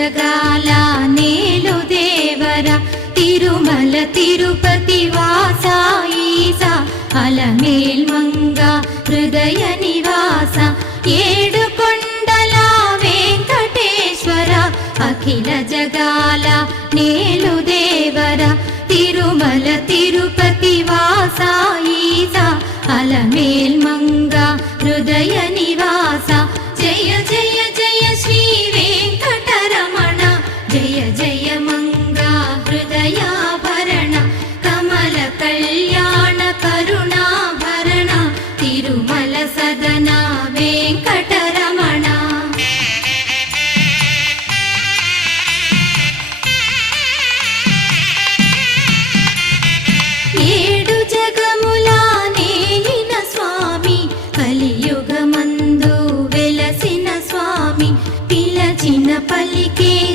జగాల నేలు దేవర తిరుమల తిరుపతి వాస ఈసా అలమేల్ మంగ హృదయ నివాస ఏడు కొండల వెంకటేశ్వర అఖిల జగాల నేలు దేవర తిరుమల తిరుపతి వాస ఈసా అలమేల్ మంగ హృదయ నివాస జయ జయ జయ శ్రీ వెంకటరమణ జయ జయ మంగ హృదయాభరణ కమల కళ్యాణ కరుణాభరణ తిరుమల సదన వెంకటరమణ ఏడు జగముల నేలిన స్వామి కలియుగమందు వెలసిన స్వామి పిలచిన పలికే